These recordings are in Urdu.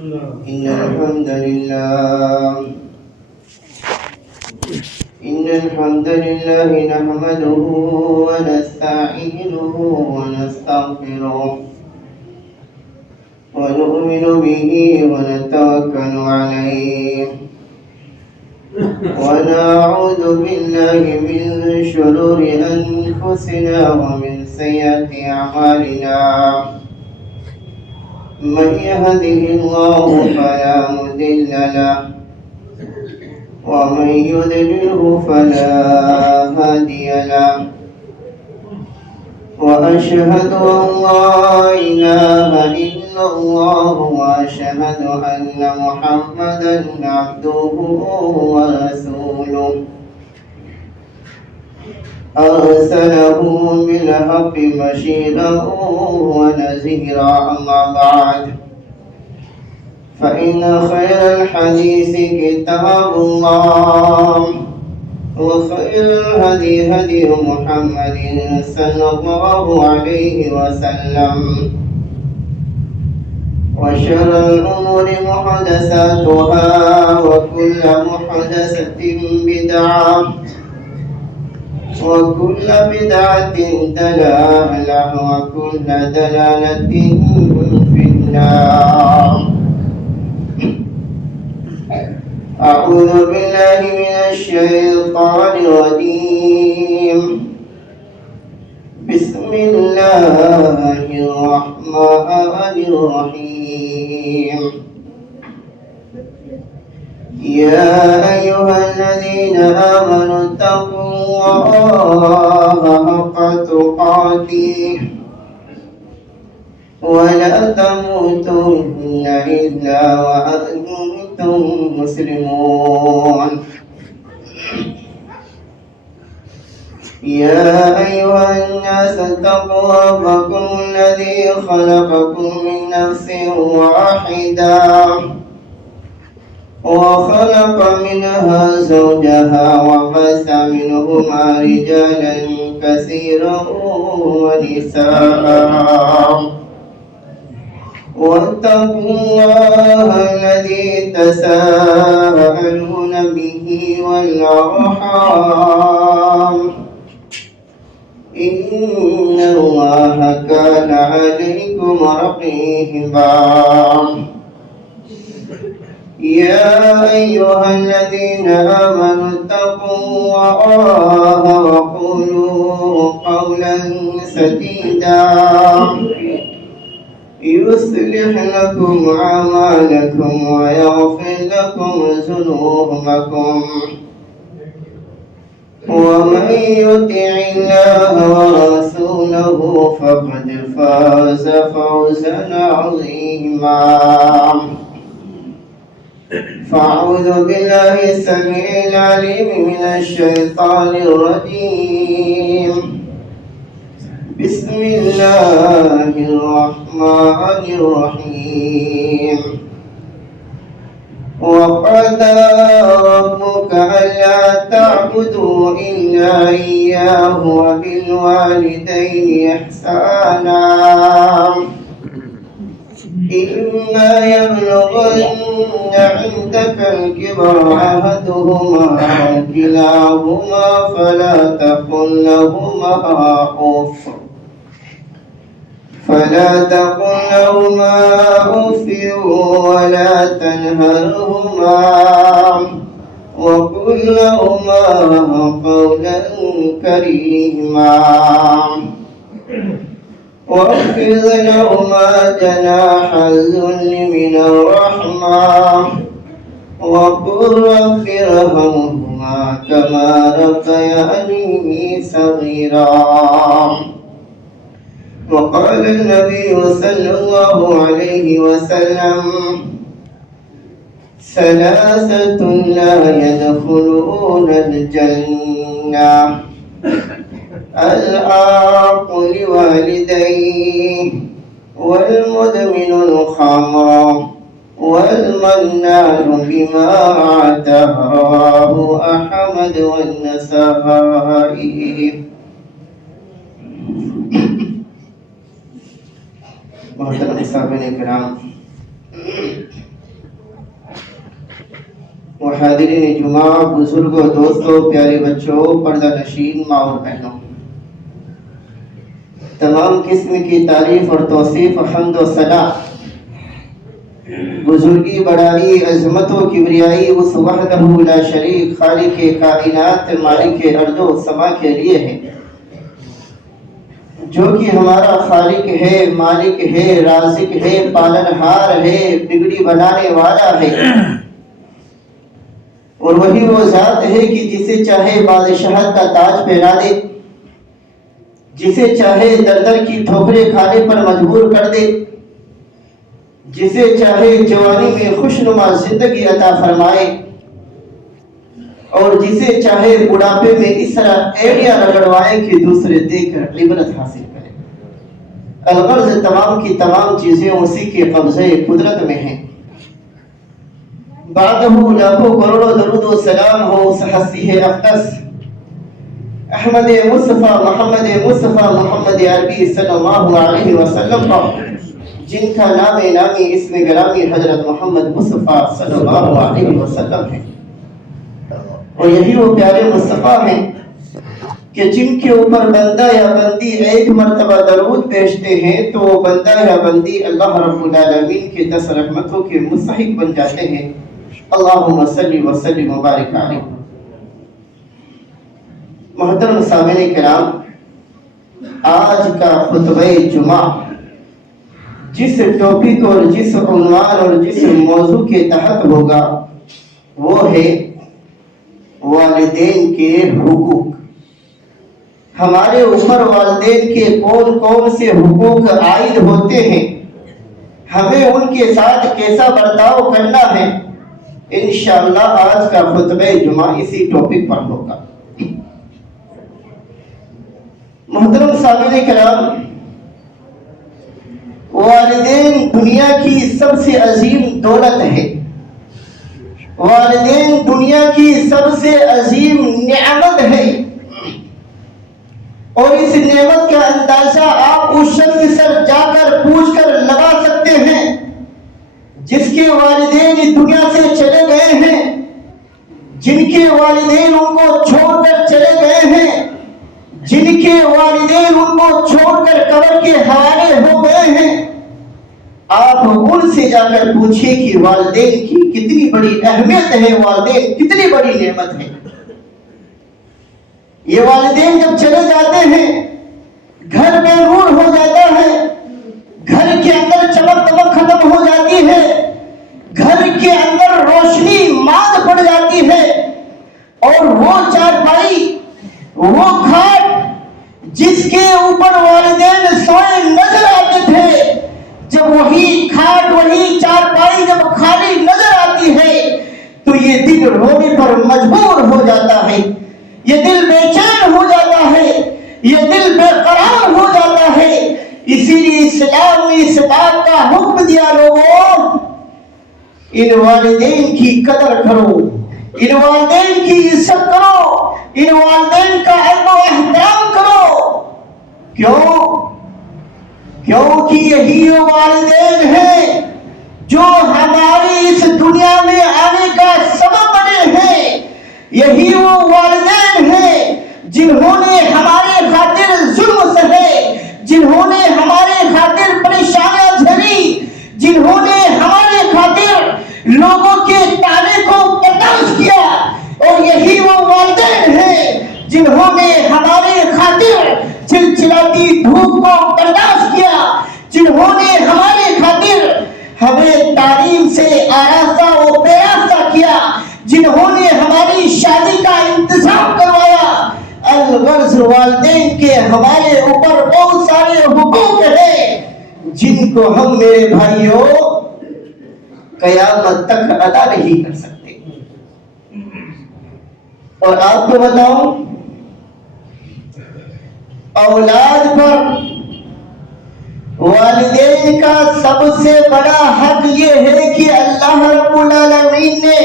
إن الحمد لله نحمده ونستعينه ونستغفره ونؤمن به ونتوكل عليه ونعوذ بالله من شرور أنفسنا ومن سيئات أعمالنا من يهده الله فلا مضل له ومن يضلله فلا هادي له وأشهد أن لا إله إلا الله وأشهد أن محمدا عبده ورسوله أرسله بالحق بشيرا ونذيرا أما بعد فإن خير الحديث كتاب الله وخير الهدي هدي محمد صلى الله عليه وسلم وشر الأمور محدثاتها وكل محدثة بدعة وكل بدعة دلالة وكل دلالة في النار. أعوذ بالله من الشيطان الرجيم. بسم الله الرحمن الرحيم. يا أيها الذين آمنوا اتقوا الله حق تقاته ولا تموتن إلا وأنتم مسلمون. يا أيها الناس اتقوا ربكم الذي خلقكم من نفس واحدة وخلق منها زوجها وبث منهما رجالا كثيرا ونساء واتقوا الله الذي تساءلون به والأرحام إن الله كان عليكم رقيبا. يا أيها الذين آمنوا اتقوا الله وقولوا قولا سديدا يصلح لكم أعمالكم ويغفر لكم ذنوبكم ومن يطع الله ورسوله فقد فاز فوزا عظيما. فأعوذ بالله السميع العليم من الشيطان الرجيم. بسم الله الرحمن الرحيم. وقضى ربك ألا تعبدوا إلا إياه وبالوالدين إحسانا إما يبلغن عندك الكبر أحدهما أو كلاهما فلا تقل لهما أف ولا تنهرهما وقل لهما قولا كريما واخفض لهما جناح الذل من الرحمة وقل رب ارحمهما كما ربياني صغيرا. وقال النبي صلى الله عليه وسلم ثلاثة لا يدخلون الجنة العاق لوالديه والمدمن الخمر والمنان بما أعطاه رواه أحمد والنسائي. محترم سامعین کرام، حاضرین جمعہ، بزرگوں، دوستوں، پیارے بچوں، پردہ نشین ماں اور بہنوں، تمام قسم کی تعریف اور توصیف، حمد و ثنا، بزرگی، بڑائی، عظمت و کبریائی اس وحدہ لا شریک خالق کائنات مالک ارض و سما کے لیے ہے، جو کہ ہمارا خالق ہے، مالک ہے، رازق ہے، پالنہار ہے، بگڑی بنانے والا ہے، اور وہی وہ ذات ہے کہ جسے چاہے بادشاہت کا تاج پہنا دے، جسے چاہے در در کی ٹھوکریں کھانے پر مجبور کر دے، جسے چاہے جوانی میں خوشنما زندگی عطا فرمائے، اور جسے چاہے بڑھاپے میں اس طرح ایڑیاں رگڑوائے کہ دوسرے دیکھ کر عبرت حاصل کرے۔ الغرض تمام کی تمام چیزیں اسی کے قبضے قدرت میں ہیں۔ بعدہ لاکھوں کروڑوں درود و سلام ہو اس ہستی اقدس احمد مصطفیٰ محمد عربی صلی اللہ علیہ وسلم پر، جن کا نام نامی اسم گرامی حضرت محمد مصطفیٰ صلی اللہ علیہ وسلم ہے، اور یہی وہ پیارے مصطفیٰ ہیں کہ جن کے اوپر بندہ یا بندی ایک مرتبہ درود بھیجتے ہیں تو وہ بندہ یا بندی اللہ رب العالمین کے 10 رحمتوں کے مستحق بن جاتے ہیں۔ اللہم صلی وسلم مبارک علیہ۔ محترم سامعین کرام، آج کا خطبہ جمعہ جس ٹاپک اور جس عنوان اور جس موضوع کے تحت ہوگا وہ ہے والدین کے حقوق۔ ہمارے اوپر والدین کے کون کون سے حقوق عائد ہوتے ہیں، ہمیں ان کے ساتھ کیسا برتاؤ کرنا ہے، انشاءاللہ آج کا خطبہ جمعہ اسی ٹاپک پر ہوگا۔ محترم سامعین کرام، والدین دنیا کی سب سے عظیم دولت ہے، والدین دنیا کی سب سے عظیم نعمت ہے، اور اس نعمت کا اندازہ آپ اس شخص سے جا کر پوچھ کر لگا سکتے ہیں جس کے والدین دنیا سے چلے گئے ہیں، جن کے والدین ان کو چھوڑ کر چلے گئے ہیں، جن کے والدین ان کو چھوڑ کر قبر کے حوالے ہو گئے ہیں۔ آپ ان سے جا کر پوچھیں کہ والدین کی کتنی بڑی اہمیت ہے، والدین کتنی بڑی نعمت ہے۔ یہ والدین جب چلے جاتے ہیں گھر بے نور ہو جاتا ہے، گھر کے اندر چمک دمک ختم ہو جاتی ہے، گھر کے اندر روشنی ماند پڑ جاتی ہے، اور وہ چارپائی، وہ کھاٹ جس کے اوپر والدین سوئے نظر آتے تھے، جب وہی کھاٹ، وہی چارپائی جب خالی نظر آتی ہے تو یہ دل رونے پر مجبور ہو جاتا ہے، یہ دل بے چین ہو جاتا ہے، یہ دل بے قرار ہو جاتا ہے۔ اسی لیے اسلام نے اس بات کا حکم دیا، لوگوں ان والدین کی قدر کرو، ان والدین کی عزت کرو، ان والدین کا ادب و احترام کرو۔ کیونکہ یہی وہ والدین ہیں جو ہماری اس دنیا میں آنے کا سبب بنے ہیں، یہی وہ والدین ہیں جنہوں نے ہمارے خاطر ظلم سہے، جنہوں نے ہمارے خاطر پریشانیاں جھیلی، جنہوں نے ہمارے خاطر لوگوں کے تانے کو برداشت کیا، اور یہی وہ والدین ہیں جنہوں نے ہمارے خاطر چلچلاتی دھوپ کو برداشت کیا، جنہوں نے ہمارے خاطر ہمیں تعلیم سے آراستہ و پیراستہ کیا، جنہوں نے ہماری شادی کا انتظام کروایا۔ الغرض والدین کے ہمارے اوپر بہت سارے حقوق ہیں جن کو ہم میرے بھائیوں قیامت تک ادا نہیں کر سکتے۔ اور آپ کو بتاؤں، اولاد پر والدین کا سب سے بڑا حق یہ ہے کہ اللہ رب العالمین نے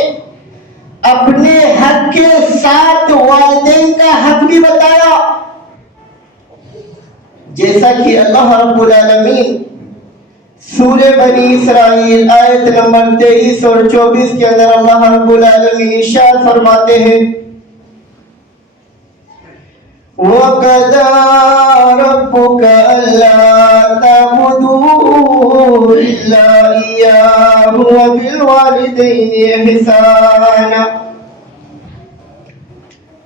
اپنے حق کے ساتھ والدین کا حق بھی بتایا۔ جیسا کہ اللہ رب العالمین سورہ بنی اسرائیل آیت نمبر 23 اور 24 کے اندر اللہ رب العالمین ارشاد فرماتے ہیں وَقَضَىٰ رَبُّكَ أَلَّا تَعْبُدُوا إِلَّا إِيَّاهُ وَبِالْوَالِدَيْنِ إِحْسَانًا۔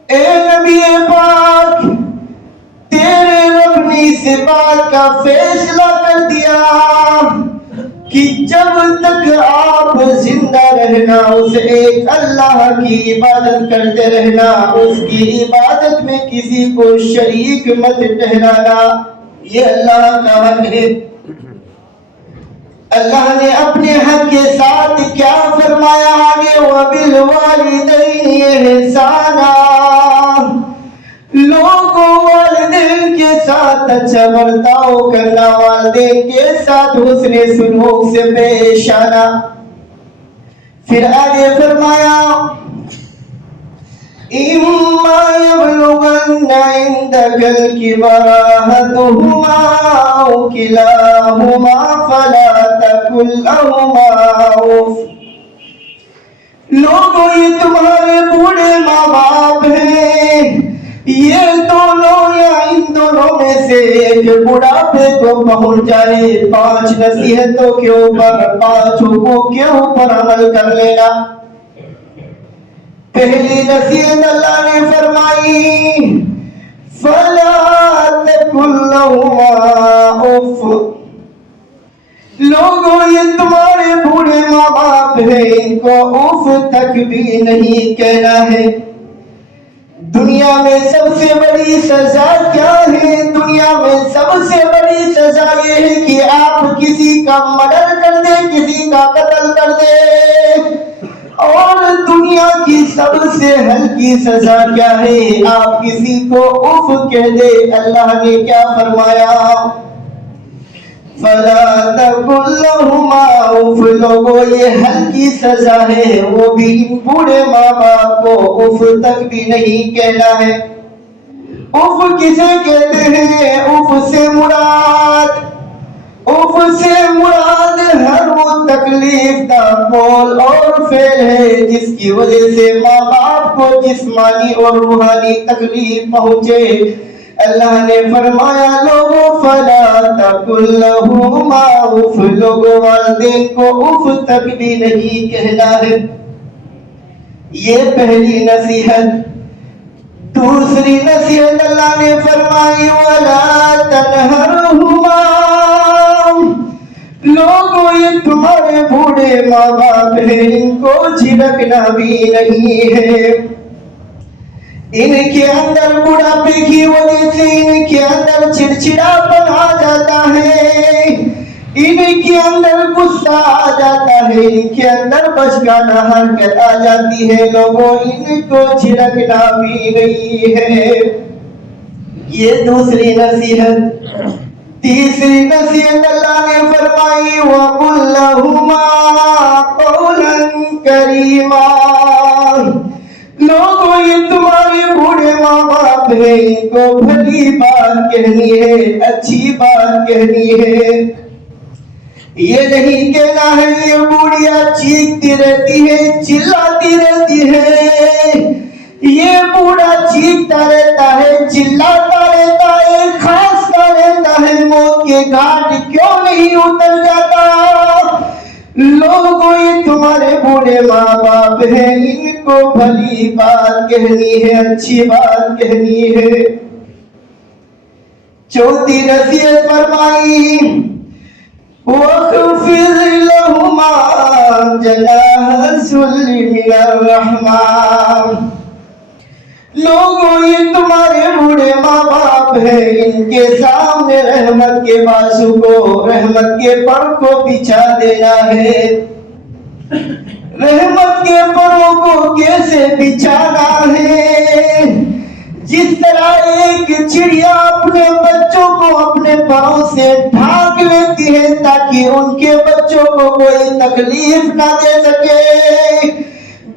اے نبی پاک، تیرے رب نے اس بات کا فیصلہ کر دیا کہ جب تک آپ زندہ رہنا اس ایک اللہ کی عبادت کرتے رہنا، اس کی عبادت میں کسی کو شریک مت ٹھہرانا، یہ اللہ کا حق ہے۔ اللہ نے اپنے حق کے ساتھ کیا فرمایا آگے؟ وَبِالْوَالِدَيْنِ إِحْسَانًا، لوگوں والدین کے ساتھ اچھا برتاؤ کرنا، والدین کے ساتھ حسن سلوک سے پیش آنا۔ پھر آگے فرمایا إِمَّا يَبْلُغَنَّ عِندَكَ الْكِبَرَ أَحَدُهُمَا أَوْ كِلَاهُمَا فَلَا تَقُل لَّهُمَا أُفٍّ۔ لوگوں یہ تمہارے بوڑھے ماں باپ ہیں، یہ دونوں یا ان دونوں میں سے ایک بڑھاپے کو پہنچ جائے، 5 نصیحتوں کے اوپر، 5 حقوق کے اوپر عمل کر لینا۔ پہلی نصیحت اللہ نے فرمائی فَلَا تَقُل لَّهُمَا أُفٍّ۔ لوگوں یہ تمہارے بوڑھے ماں باپ ہیں، ان کو اف تک بھی نہیں کہنا ہے۔ دنیا میں سب سے بڑی سزا کیا ہے؟ دنیا میں سب سے بڑی سزا یہ ہے کہ آپ کسی کا مرڈر کر دیں، کسی کا قتل کر دیں۔ اور دنیا کی سب سے ہلکی سزا کیا ہے؟ آپ کسی کو اف کہہ دے۔ اللہ نے کیا فرمایا؟ فَلَا تَقُل لَّهُمَا أُفٍّ۔ لوگوں یہ ہلکی سزا ہے، وہ بھی ان بوڑھے ماں باپ کو اف تک بھی نہیں کہنا ہے۔ اف کسے کہتے ہیں؟ اف سے مراد ہر وہ تکلیف دہ قول اور فعل ہے جس کی وجہ سے ماں باپ کو جسمانی اور روحانی تکلیف پہنچے۔ اللہ نے فرمایا لوگوں فَلَا تَقُل لَّهُمَا أُفٍّ، لوگوں والدین کو اف تک بھی نہیں کہنا ہے۔ یہ پہلی نصیحت۔ دوسری نصیحت اللہ نے فرمائی وَلَا تَنْهَرْهُمَا، لوگوں یہ تمہارے بوڑھے ماں باپ ہیں، ان کو جھڑکنا بھی نہیں ہے۔ ان کے اندر بڑھاپے کی وجہ سے ان کے اندر چڑچڑاپن آ جاتا ہے، ان کے اندر غصہ آ جاتا ہے، ان کے اندر بچگانہ حرکت آ جاتی ہے۔ لوگوں ان کو جھڑکنا بھی نہیں ہے۔ یہ دوسری نصیحت۔ تیسری نصیحت اللہ نے فرمائی وَقُل لَّهُمَا قَوْلًا كَرِيمًا، لوگوں یہ تمہارے بوڑھے ماں باپ ہیں، ان کو بھلی بات کہنی ہے، اچھی بات کہنی ہے۔ یہ نہیں کہنا ہے یہ بوڑھیا چیختی رہتی ہے، چلاتی رہتی ہے، یہ بوڑھا چیختا رہتا ہے، چلاتا رہتا ہے، کھانستا رہتا ہے، موت کے گھاٹ کیوں نہیں اتر جاتا؟ لوگوں یہ تمہارے بوڑھے ماں باپ ہیں، ان کو بھلی بات کہنی ہے، اچھی بات کہنی ہے۔ چوتھی نصیحت فرمائی وَاخْفِضْ لَهُمَا جَنَاحَ الذُّلِّ مِنَ الرَّحْمَةِ، لوگوں یہ تمہارے بوڑھے ماں باپ ہیں، ان کے سامنے رحمت کے بازو کو، رحمت کے پر کو بچھا دینا ہے۔ رحمت کے پروں کو کیسے بچھانا ہے؟ جس طرح ایک چڑیا اپنے بچوں کو اپنے پروں سے ڈھانک لیتی ہے تاکہ ان کے بچوں کو کوئی تکلیف نہ دے سکے،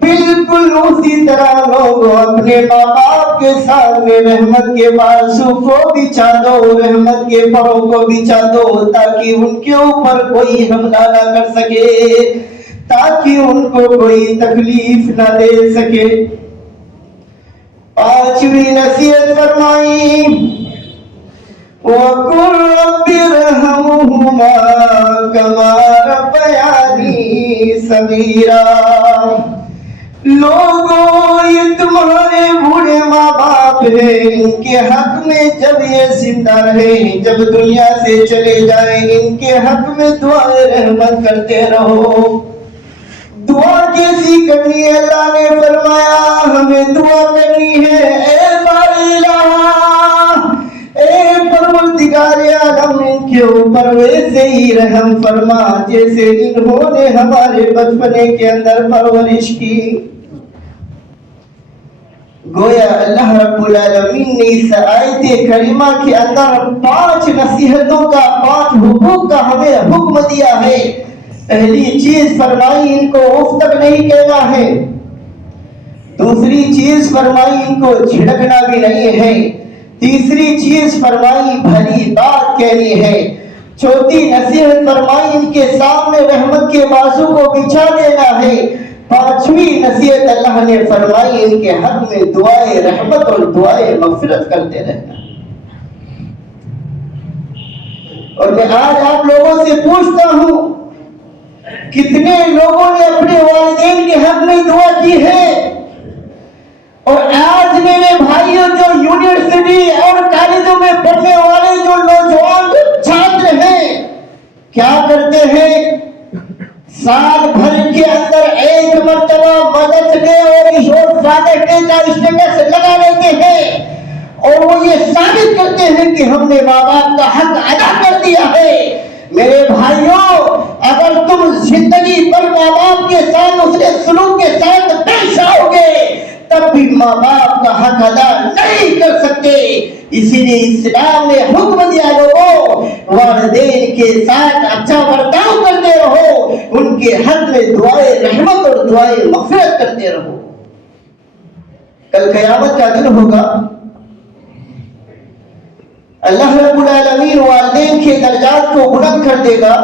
بالکل اسی طرح لوگوں اپنے ماں باپ کے سامنے رحمت کے بازو کو بچھا دو، رحمت کے پروں کو بچھا دو، تاکہ ان کے اوپر کوئی حملہ نہ کر سکے، تاکہ ان کو کوئی تکلیف نہ دے سکے۔ پانچویں نصیحت فرمائی وَقُلْ رَبِّ ارْحَمْهُمَا كَمَا رَبَّيَانِي صَغِيرًا۔ لوگوں، یہ تمہارے بوڑھے ماں باپ ہیں، ان کے حق میں جب یہ زندہ رہیں، جب دنیا سے چلے جائیں، ان کے حق میں دعائے رحمت کرتے رہو۔ دعا کیسی کرنی ہے؟ اللہ نے فرمایا ہمیں دعا کرنی ہے، اے باری الہ، اے پروردگار عالم، ان کے اوپر ویسے ہی رحم فرما جیسے انہوں نے ہمارے بچپنے کے اندر پرورش کی۔ گویا اللہ رب العالمین نے اس آیت کریمہ کے اندر 5 نصیحتوں کا، 5 حقوق کا ہمیں حکم دیا ہے۔ پہلی چیز فرمائی ان کو اف تک نہیں کہنا ہے، دوسری چیز فرمائی ان کو جھڑکنا بھی نہیں ہے، تیسری چیز فرمائی بھلی بات کہنی ہے، چوتھی نصیحت فرمائی ان کے سامنے رحمت کے بازو کو بچھا دینا ہے، پانچویں نصیحت اللہ نے فرمائی ان کے حق میں دعائے رحمت اور دعائے مغفرت کرتے رہنا۔ اور میں آج آپ لوگوں سے پوچھتا ہوں، کتنے لوگوں نے اپنے والدین کے حق میں دعا کی ہے؟ اور آج میرے بھائیوں، جو یونیورسٹی اور کالجوں میں پڑھنے والے جو نوجوان چھاتر ہیں، کیا کرتے ہیں؟ سال بھر کے اندر ایک مرتبہ مدرس ڈے اور فادر ڈے کا اسٹیٹس لگا لیتے ہیں، اور وہ یہ ثابت کرتے ہیں کہ ہم نے ماں باپ کا حق ادا کر دیا ہے۔ میرے بھائیوں، اگر تم زندگی پر ماں باپ کے ساتھ اس نے سلوک کے ساتھ پیش آؤ گے، تب بھی ماں باپ کا حق ادا نہیں کر سکتے۔ اسی لیے اسلام نے حکم دیا لوگوں، والدین کے ساتھ اچھا برتاؤ کرتے رہو، ان کے حق میں دعائے رحمت اور دعائے مغفرت کرتے رہو۔ کل قیامت کا دن ہوگا، اللہ رب العالمین والدین کے درجات کو بلند کر دے گا۔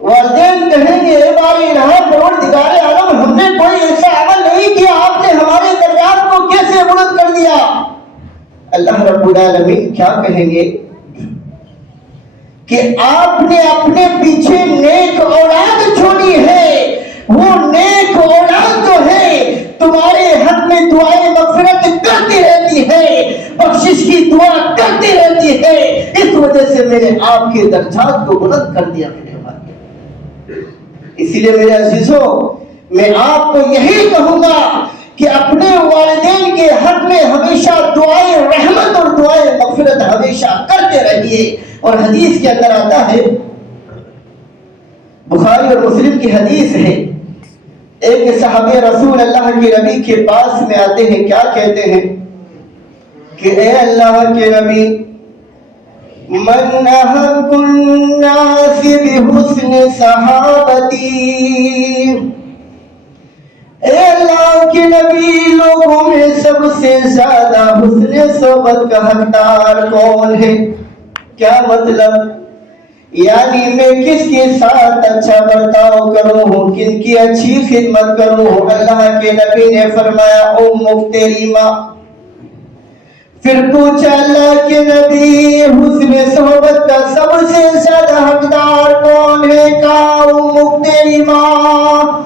والدین کہیں گے اے باری الہ، پروردگار عالم، ہم نے کوئی ایسا عمل نہیں کیا، آپ نے ہمارے درجات کو کیسے بلند کر دیا؟ اللہ رب العالمین کیا کہیں گے کہ آپ نے اپنے پیچھے نیک اولاد چھوڑی ہے، وہ نیک اولاد جو ہے تمہارے حق میں دعائیں مغفرت کرتی رہتی ہے، بخشش کی دعا کرتی رہتی ہے، اس وجہ سے میں نے آپ کے درجات کو بلند کر دیا۔ میرے بھائی، اسی لیے میرے عزیزوں، میں آپ کو یہی کہوں گا کہ اپنے والدین کے حق میں ہمیشہ دعائیں رحمت اور دعائیں مغفرت ہمیشہ کرتے رہیے۔ اور حدیث کے اندر آتا ہے، بخاری اور مسلم کی حدیث ہے، ایک صحابی رسول اللہ کے نبی کے پاس میں آتے ہیں، کیا کہتے ہیں کہ اے اللہ کے نبی، من احق الناس بحسن صحابتی، اے اللہ کے نبی، لوگوں میں سب سے زیادہ حسن صحبت کا حقدار کون ہے؟ کیا مطلب؟ یعنی میں کس کے ساتھ اچھا برتاؤ کروں، کن کی اچھی خدمت کروں؟ اللہ کے نبی نے فرمایا امک تیری ماں۔ پھر پوچھا اللہ کے نبی، حسن صحبت کا سب سے زیادہ حقدار کون ہے؟ کہا امک تیری ماں۔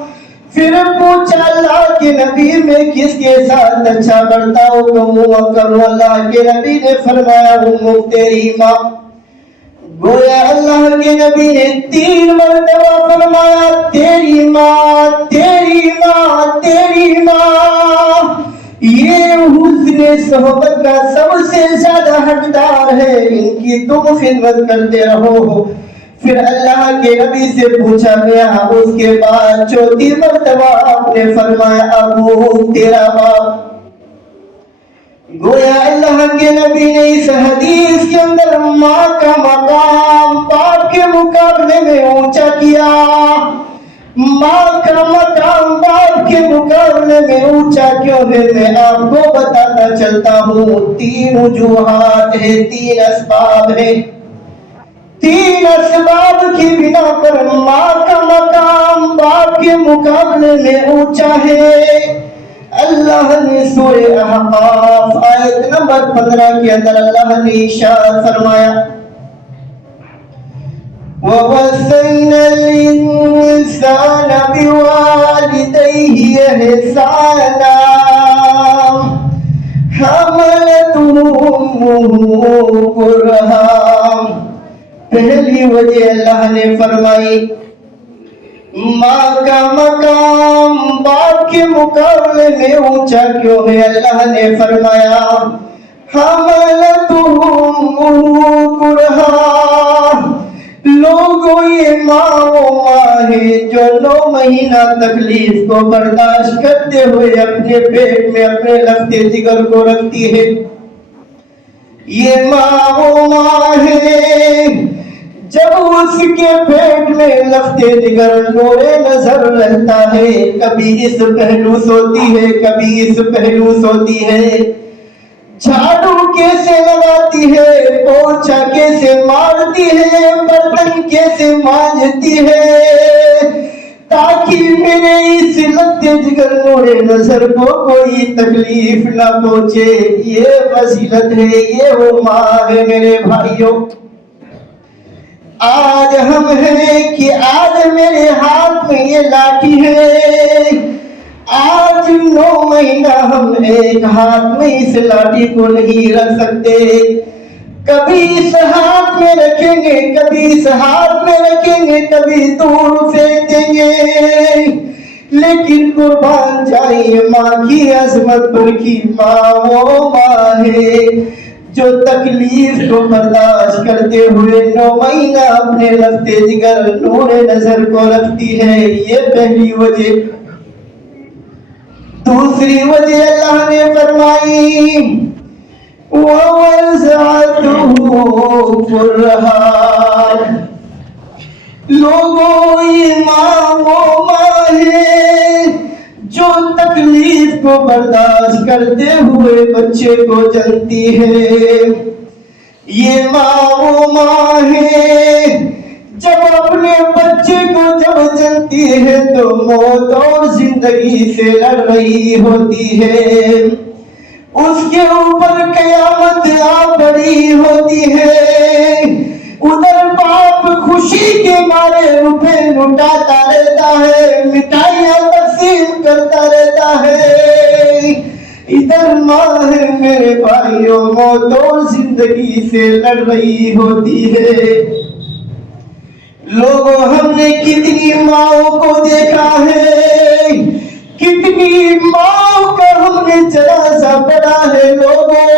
پھر پوچھا اللہ کے نبی، میں کس کے ساتھ اچھا برتاؤ کروں؟ اللہ کے نبی نے فرمایا امک تیری ماں۔ گویا اللہ کے نبی نے 3 مرتبہ فرمایا تیری ماں، تیری ماں، تیری ماں۔ یہ حسن صحبت کا سب سے زیادہ حقدار ہے، ان کی تم خدمت کرتے رہو۔ پھر اللہ کے نبی سے پوچھا گیا، اس کے بعد 4تھی مرتبہ آپ نے فرمایا ابو، تیرا باپ۔ گویا اللہ کے نبی نے اس حدیث کے اندر ماں کا مقام باپ کے مقابلے میں اونچا کیا۔ ماں کا مقام باپ کے مقابلے میں اونچا کیوں ہے؟ میں آپ کو بتاتا چلتا ہوں۔ 3 وجوہات ہے، 3 اسباب ہے۔ 3 اسباب کی بنا پر ماں کا مقام باپ کے مقابلے میں اونچا ہے۔ اللہ نے سورہ احقاف آیت نمبر 15 کے اندر اللہ نے ارشاد فرمایا، وَوَصَّيْنَا الْإِنسَانَ بِوَالِدَيْهِ إِحْسَانًا حَمَلَتْهُ أُمُّهُ كُرْهًا۔ پہلی وجہ اللہ نے فرمائی، ماں کا مقام باپ کے مقابلے میں اونچا کیوں ہے؟ اللہ نے فرمایا، حَمَلَتْهُ أُمُّهُ كُرْهًا۔ لوگوں یہ ماں وہ ماں ہے جو 9 مہینہ تکلیف کو برداشت کرتے ہوئے اپنے پیٹ میں اپنے لفتے جگر کو رکھتی ہے۔ یہ ماں وہ ماں ہے جب اس کے پیٹ میں لفتے جگر نور نظر رہتا ہے، کبھی اس پہلو سوتی ہے کبھی اس پہلو سوتی ہے، جھاڑو کیسے لگاتی ہے، پوچھا کیسے مارتی ہے، برتن کیسے مانجتی ہے، تاکہ میرے اس لفتے جگر نور نظر کو کوئی تکلیف نہ پہنچے۔ یہ فضیلت ہے، یہ وہ ماں ہے میرے بھائیوں۔ آج ہم ہیں کہ آج میرے ہاتھ میں یہ لاٹھی ہے، آج 9 مہینہ ہم ایک ہاتھ میں اس لاٹھی کو نہیں رکھ سکتے، کبھی اس ہاتھ میں رکھیں گے کبھی اس ہاتھ میں رکھیں گے، کبھی دور پھینک دیں گے، لیکن قربان جائیے ماں کی عظمت پر کی ماں وہ ماں ہے جو تکلیف کو برداشت کرتے ہوئے 9 مہینہ اپنے لفتے جگر نور نظر کو رکھتی ہے۔ یہ پہلی وجہ۔ دوسری وجہ اللہ نے فرمائی، وَوَضَعَتْهُ كُرْهًا۔ لوگوں یہ ماں وہ ماں ہے جو تکلیف کو برداشت کرتے ہوئے بچے کو جنتی ہے۔ یہ ماں وہ ماں ہے جب اپنے بچے کو جب جنتی ہے تو موت اور زندگی سے لڑ رہی ہوتی ہے، اس کے اوپر قیامت آ پڑی ہوتی ہے، ادھر باپ خوشی کے مارے روپے لٹاتا رہتا ہے، مٹھائیاں تقسیم کرتا رہتا ہے، ادھر ماں ہے میرے بھائیوں موت اور زندگی سے لڑ رہی ہوتی ہے۔ لوگوں ہم نے کتنی ماؤں کو دیکھا ہے، کتنی ماؤں کا ہم نے جنازہ پڑھا ہے۔ لوگوں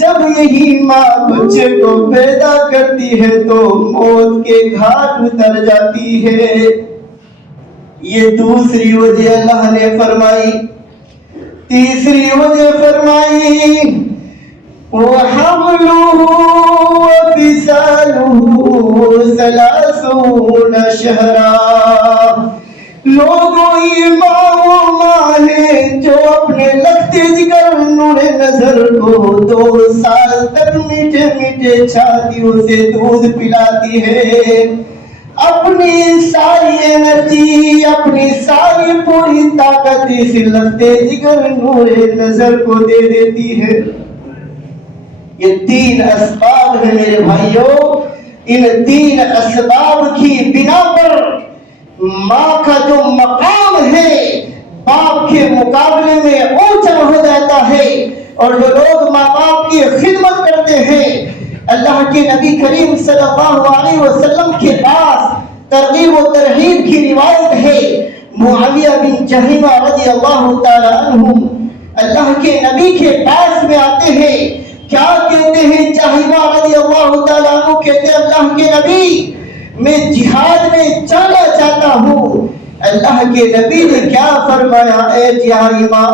جب یہی ماں بچے کو پیدا کرتی ہے تو موت کے گھاٹ اتر جاتی ہے۔ یہ دوسری وجہ اللہ نے فرمائی۔ تیسری وجہ فرمائی، وَحَمْلُهُ وَفِصَالُهُ 30 شهرا۔ لوگوں یہ ماں وہ ماں ہے جو اپنے لگتے جگر نور نظر کو 2 سال تک میٹھے میٹھے چھاتیوں سے دودھ پلاتی ہے، اپنی ساری انرجی اپنی ساری پوری طاقت اس لگتے جگر نور نظر کو دے دیتی ہے۔ یہ 3 اسباب ہیں میرے بھائیوں، ان 3 اسباب کی بنا پر ماں کا جو مقام ہے باپ کے مقابلے میں اونچا ہو جاتا ہے، اور جو لوگ ماں باپ کی خدمت کرتے ہیں، اللہ کے نبی کریم صلی اللہ علیہ وسلم کے پاس ترغیب و ترہیب کی روایت ہے، معاویہ بن جہیمہ رضی اللہ تعالی عنہ اللہ کے نبی کے پاس میں آتے ہیں، کیا کہتے ہیں؟ جہیمہ رضی اللہ تعالیٰ عنہ کہتے ہیں، اللہ کے نبی میں جہاد میں جانا چاہتا ہوں۔ اللہ کے نبی نے کیا فرمایا؟ اے جہیمہ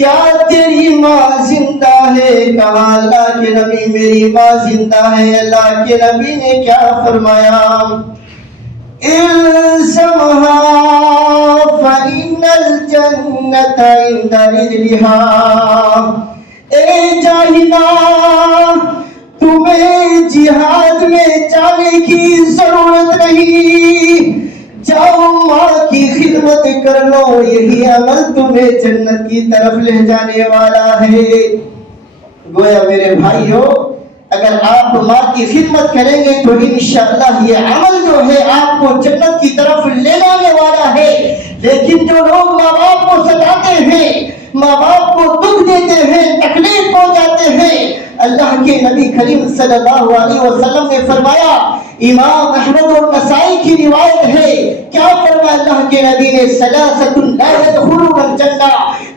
کیا تیری ماں زندہ ہے؟ کہا اللہ کے نبی میری ماں زندہ ہے۔ اللہ کے نبی نے کیا فرمایا؟ الزمها فإن الجنة عند رجلها۔ اے جاہلا، تمہیں جہاد میں جانے کی ضرورت نہیں، جاؤ ماں کی خدمت کر لو، یہی عمل تمہیں جنت کی طرف لے جانے والا ہے۔ گویا میرے بھائیو، اگر آپ ماں کی خدمت کریں گے تو انشاءاللہ یہ عمل جو ہے آپ کو جنت کی طرف لے جانے والا ہے۔ لیکن جو لوگ ماں باپ کو ستاتے ہیں، ماں باپ کو دکھ دیتے ہیں، تکلیف پہنچاتے ہیں، اللہ کے نبی کریم صلی اللہ علیہ وسلم نے فرمایا، امام احمد اور نسائی کی روایت ہے، کیا فرمایا اللہ کے نبی نے؟ ثلاثۃ لا يدخلون الجنہ،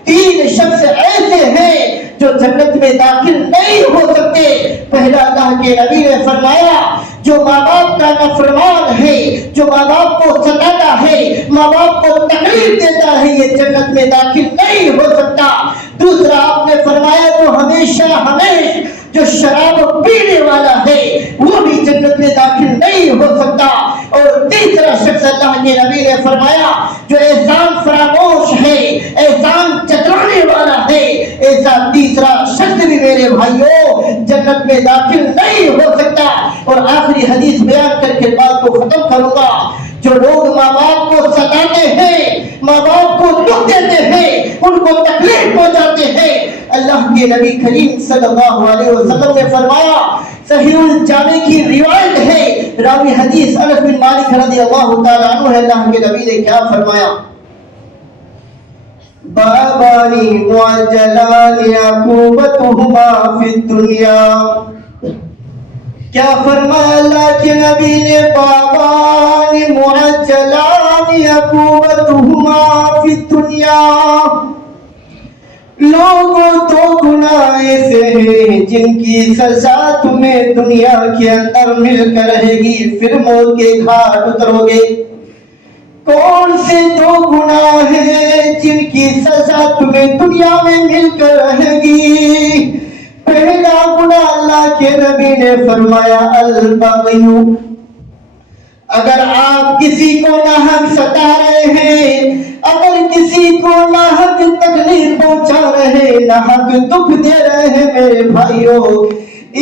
تین شخص ایسے ہیں جو جنت میں داخل نہیں ہو سکتے۔ پہلا اللہ کے نبی نے فرمایا، جو ماں باپ کا نافرمان ہے، جو ماں باپ کو ستاتا ہے، ماں باپ کو تکلیف دیتا ہے، یہ جنت میں داخل نہیں ہو سکتا۔ دوسرا آپ نے فرمایا، جو ہمیشہ جو شراب پینے والا ہے وہ بھی جنت میں داخل نہیں ہو سکتا۔ اور تیسرا شخص اللہ کے نبی نے فرمایا، جو احسان فراموش ہے، احسان جتلانے والا ہے، ایسا تیسرا شخص بھی میرے بھائیوں جنت میں داخل نہیں ہو سکتا۔ اور آخری حدیث بیان کر کے بات کو ختم کروں گا، جو لوگ ماں باپ کو ستاتے ہیں، ماں باپ کو دکھ دیتے ہیں، ان کو تکلیف پہنچاتے ہیں، اللہ کے نبی کریم صلی اللہ علیہ وسلم نے فرمایا، صحیح الجامع کی روایت ہے، راوی حدیث انس بن مالک رضی اللہ تعالیٰ عنہ ہے، اللہ کے نبی نے کیا فرمایا؟ بابانی معجلان عقوبتہما فی الدنیا۔ کیا فرمایا اللہ کے نبی نے؟ بابان معجلان عقوبتہما فی الدنیا۔ لوگوں تو گناہ ایسے ہیں جن کی سزا تمہیں دنیا کے اندر مل کر رہے گی، پھر موت کے گھاٹ اترو گے۔ کون سے دو گناہ ہیں جن کی سزا تمہیں دنیا میں مل کر رہے گی؟ پہلا گناہ اللہ کے نبی نے فرمایا البغی۔ اگر آپ کسی کو ناحق ستا رہے ہیں، اگر کسی کو ناحق تکلیف پہنچا رہے، ناحق دکھ دے رہے ہیں میرے بھائیوں،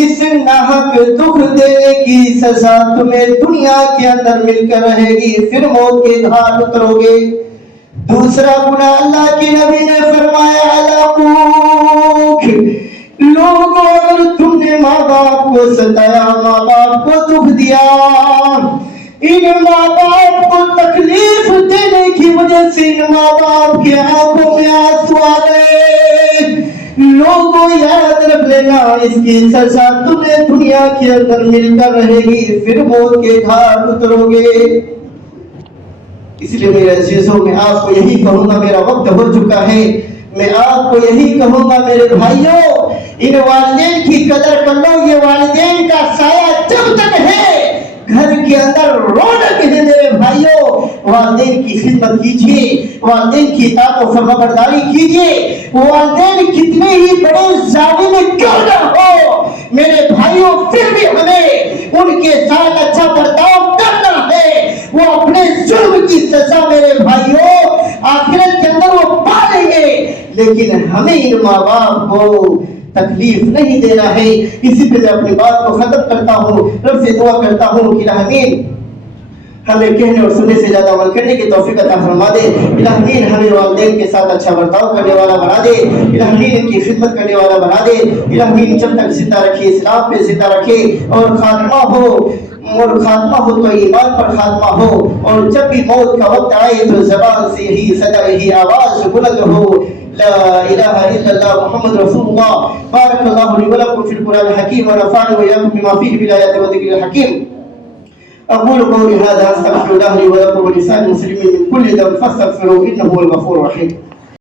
اس ناحق دکھ دینے کی سزا تمہیں دنیا کے اندر مل کر رہے گی، پھر موت کے گھاٹ اترو گے۔ دوسرا گناہ اللہ کے نبی نے فرمایا العقوق۔ لوگوں اگر تم نے ماں باپ کو ستایا، ماں باپ کو دکھ دیا، ان ماں باپ کو تکلیف دینے کی وجہ سے ان ماں باپ کے آنکھوں میں آنسو آ گئے، لوگوں یاد رکھ لینا اس کی سزا تمہیں دنیا کے اندر مل کر رہے گی، پھر موت کے گھاٹ اترو گے۔ اس لیے میرے عزیزوں، میں آپ کو یہی کہوں گا، میرا وقت ہو چکا ہے، میں آپ کو یہی کہوں گا میرے بھائیوں، ان والدین کی قدر کر لو۔ یہ والدین کا سایہ جب تک ہے گھر کے اندر رونق ہے میرے بھائیوں۔ والدین کی خدمت کیجیے، والدین کی اطاعت و فرمانبرداری کیجیے، والدین کتنے ہی بڑے ظالم کیوں نہ ہو میرے بھائیوں، پھر بھی ہمیں ان کے ساتھ اچھا برتاؤ کرنا ہے۔ وہ اپنے ظلم کی سزا میرے بھائیوں آخرت کے اندر وہ پا لیں گے، لیکن ہمیں ان ماں باپ کو تکلیف نہیں دینا ہے۔ اسی پہ میں اپنی بات کو ختم کرتا ہوں، رب سے دعا کرتا ہوں کہ الہامین ہمیں کہنے اور سننے سے زیادہ عمل کرنے کی توفیق عطا فرما دے۔ الہامین ہمیں والدین کے ساتھ اچھا برتاؤ کرنے والا بنا دے، الہامین ان کی خدمت کرنے والا بنا دے، الہامین جب تک زندہ رکھے اسلام پہ زندہ رکھے، اور خاتمہ ہو تو ایمان پر خاتمہ ہو، اور جب بھی موت کا وقت آئے تو زبان سے یہی صدا، یہی آواز بلند ہو، لا الہ الا اللہ محمد رسول اللہ۔ بارک اللہ لی ولکم فی القرآن الحکیم ونفعني وإياكم بما فيه من الآيات والذکر الحکیم۔ اقول قولي هذا استغفر الله لي ولكم ولسائر المسلمين من كل ذنب فاستغفروه انه هو الغفور الرحيم۔